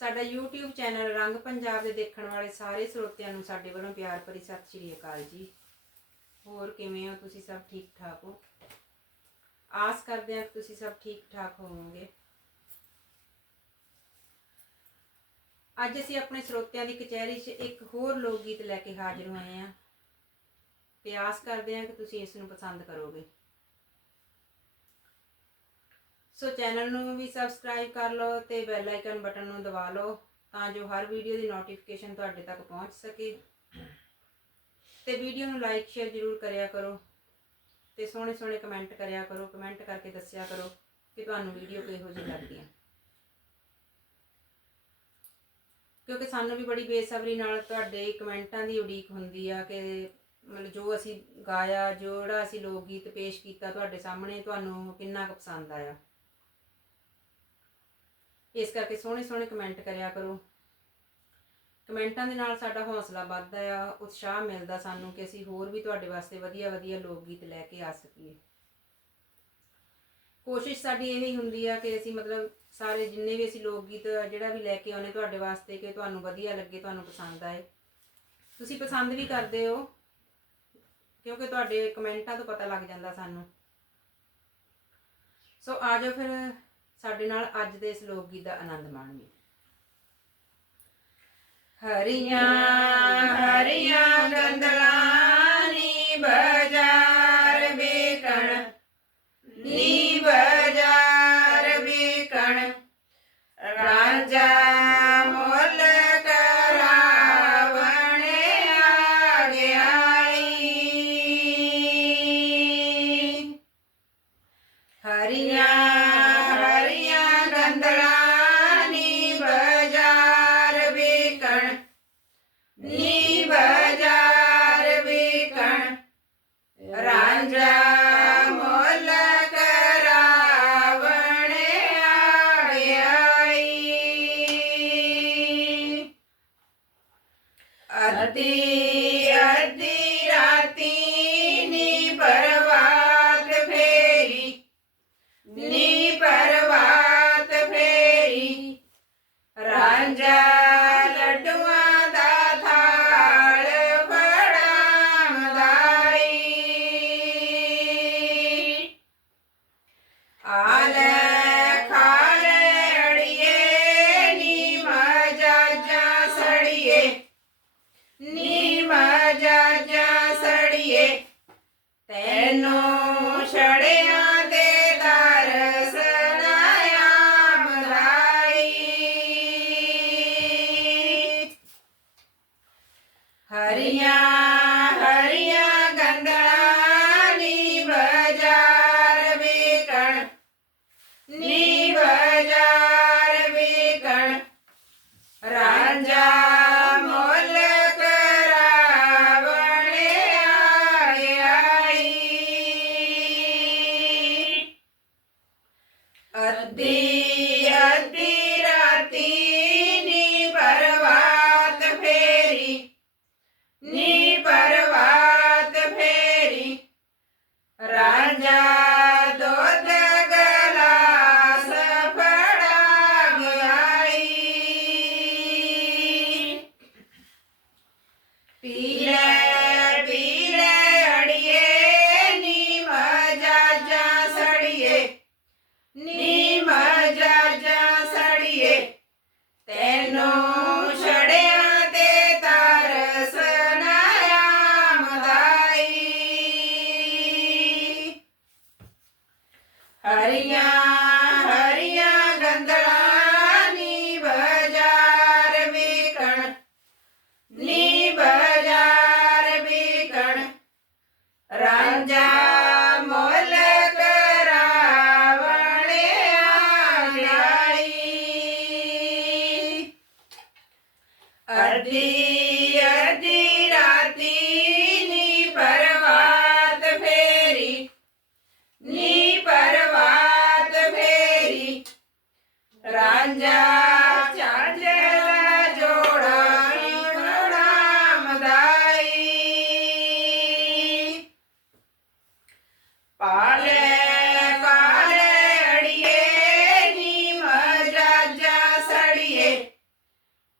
ਸਾਡਾ YouTube channel ਰੰਗ ਪੰਜਾਬ ਦੇ ਦੇਖਣ ਵਾਲੇ ਸਾਰੇ ਸਰੋਤਿਆਂ ਨੂੰ ਸਾਡੇ ਵੱਲੋਂ ਪਿਆਰ ਭਰੀ ਸਤਿ ਸ਼੍ਰੀ ਅਕਾਲ ਜੀ। ਹੋਰ ਕਿਵੇਂ ਹੋ ਤੁਸੀਂ ਸਭ ਠੀਕ ਠਾਕ ਹੋ? ਆਸ ਕਰਦੇ ਹਾਂ ਕਿ ਤੁਸੀਂ ਸਭ ਠੀਕ ਠਾਕ ਹੋਵੋਗੇ। ਅੱਜ ਅਸੀਂ ਆਪਣੇ ਸਰੋਤਿਆਂ ਦੀ ਕਚਹਿਰੀ 'ਚ ਇੱਕ ਹੋਰ ਲੋਕ ਗੀਤ ਲੈ ਕੇ ਹਾਜ਼ਰ ਹੋਏ ਹਾਂ। ਤੇ ਆਸ ਕਰਦੇ ਹਾਂ ਕਿ ਤੁਸੀਂ ਇਸ ਨੂੰ ਪਸੰਦ ਕਰੋਗੇ। ਸੋ ਚੈਨਲ ਨੂੰ ਵੀ ਸਬਸਕ੍ਰਾਈਬ ਕਰ ਲਓ ਤੇ ਬੈਲ ਆਈਕਨ ਬਟਨ ਨੂੰ ਦਬਾ ਲਓ ਤਾਂ ਜੋ ਹਰ ਵੀਡੀਓ ਦੀ ਨੋਟੀਫਿਕੇਸ਼ਨ ਤੁਹਾਡੇ ਤੱਕ ਪਹੁੰਚ ਸਕੇ। ਤੇ ਵੀਡੀਓ ਨੂੰ ਲਾਈਕ ਸ਼ੇਅਰ ਜ਼ਰੂਰ ਕਰਿਆ ਕਰੋ ਤੇ ਸੋਹਣੇ ਸੋਹਣੇ ਕਮੈਂਟ ਕਰਿਆ ਕਰੋ ਕਮੈਂਟ ਕਰਕੇ ਦੱਸਿਆ ਕਰੋ ਕਿ ਤੁਹਾਨੂੰ ਵੀਡੀਓ ਕਿਹੋ ਜਿਹੀ ਲੱਗਦੀ ਹੈ। ਕਿਉਂਕਿ ਸਾਨੂੰ ਵੀ ਬੜੀ ਬੇਸਬਰੀ ਨਾਲ ਤੁਹਾਡੇ ਕਮੈਂਟਾਂ ਦੀ ਉਡੀਕ ਹੁੰਦੀ ਆ ਕਿ ਮਤਲਬ ਜੋ ਅਸੀਂ ਗਾਇਆ, ਜਿਹੜਾ ਅਸੀਂ ਲੋਕ ਗੀਤ ਪੇਸ਼ ਕੀਤਾ, ਤੁਹਾਡੇ ਸਾਹਮਣੇ ਤੁਹਾਨੂੰ ਕਿੰਨਾ ਕੁ ਪਸੰਦ ਆਇਆ। ਇਸ ਕਰਕੇ ਸੋਹਣੇ ਸੋਹਣੇ ਕਮੈਂਟ ਕਰਿਆ ਕਰੋ। ਕਮੈਂਟਾਂ ਦੇ ਨਾਲ ਸਾਡਾ ਹੌਸਲਾ ਵੱਧਦਾ ਆ, ਉਤਸ਼ਾਹ ਮਿਲਦਾ ਸਾਨੂੰ ਕਿ ਅਸੀਂ ਹੋਰ ਵੀ ਤੁਹਾਡੇ ਵਾਸਤੇ ਵਧੀਆ ਵਧੀਆ ਲੋਕ ਗੀਤ ਲੈ ਕੇ ਆ ਸਕੀਏ। ਕੋਸ਼ਿਸ਼ ਸਾਡੀ ਇਹ ਹੀ ਹੁੰਦੀ ਆ ਕਿ ਅਸੀਂ ਮਤਲਬ ਸਾਰੇ ਜਿੰਨੇ ਵੀ ਅਸੀਂ ਲੋਕ ਗੀਤ ਜਿਹੜਾ ਵੀ ਲੈ ਕੇ ਆਉਨੇ ਤੁਹਾਡੇ ਵਾਸਤੇ ਕਿ ਤੁਹਾਨੂੰ ਵਧੀਆ ਲੱਗੇ, ਤੁਹਾਨੂੰ ਪਸੰਦ ਆਏ। ਤੁਸੀਂ ਪਸੰਦ ਵੀ ਕਰਦੇ ਹੋ, ਕਿਉਂਕਿ ਤੁਹਾਡੇ ਕਮੈਂਟਾਂ ਤੋਂ ਪਤਾ ਲੱਗ ਜਾਂਦਾ ਸਾਨੂੰ। ਸੋ ਆ ਜਾਓ ਫਿਰ ਸਾਡੇ ਨਾਲ ਅੱਜ ਦੇ ਇਸ ਲੋਕ ਗੀਤ ਦਾ ਆਨੰਦ ਮਾਣੀਏ ਹਰੀਆਂ ਹਰੀਆਂ ਗੰਦਲਾਂ ਨੀ ਬਾਜ਼ਾਰ ਵੇਕਣ ਨੀ ਬਾਜ਼ਾਰ ਵੇਕਣ ਰਾਜਾ ਮੁੱਲ ਕਰਾਵਣ ਆ ਗਿਆਈ ਹਰੀਆਂ ਹਰੀਆਂ ਹਰੀਆਂ ਹਰੀਆਂ ਗੰਦਲਾਂ ਨੀ ਬਾਜ਼ਾਰ ਵੇਕਣ ਨੀ ਬਾਜ਼ਾਰ ਵੇਕਣ ਰਾਂਝਾ ਮੁੱਲ ਕਰਾਵਣ ਆਈ ਅੱਧੀ ਹਰੀਆਂ ਹਰੀਆਂ ਗੰਦਲਾਂ ਨੀ ਬਾਜ਼ਾਰ ਵੇਕਣ ਨੀ ਬਾਜ਼ਾਰ ਵੇਕਣ ਰਾਂਝਾ ਮੁੱਲ ਕਰਾਵਣ ਆਈ ਅੱਧੀ ਅੱਧੀ ਰਾਤੀ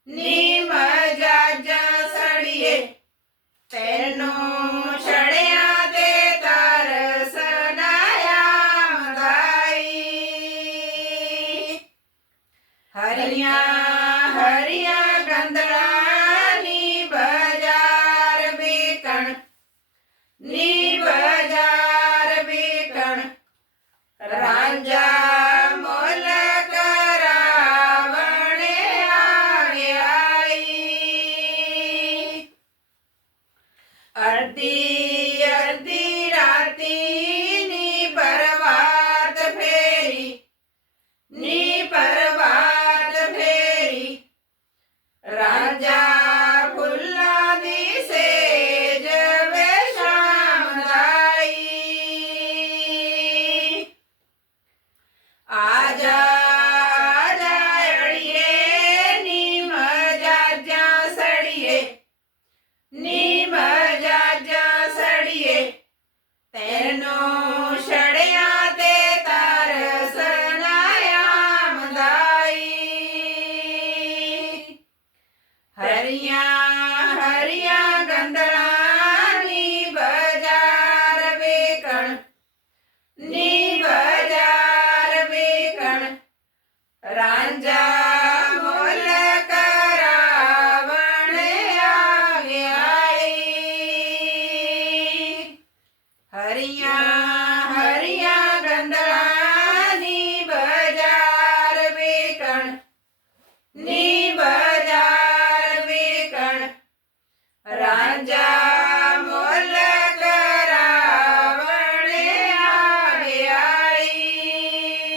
ਨੀਮ ਜੱਜ ਸੜੀਏ। ਤੈਨੂੰ ਛੜਿਆ ਤੇ ਤਰਸ ਨਾਇਆ ਮਦਾਈ। ਹਰੀਆਂ ਹਰੀਆਂ ਹਰੀਆਂ ਹਰੀਆਂ ਨੀ ਬਜ਼ਾਰ ਵੇਕਣ ਨੀ ਬਜ਼ਾਰ ਵੇਕਣ ਰਾਂਝਾ ਮੁੱਲ ਕਰਾਵਣ ਆਵਿਆਈ। ਹਰੀਆਂ ਹਰੀਆਂ ਨੀ ਬਜ਼ਾਰ ਵੇਕਣ ਨੀ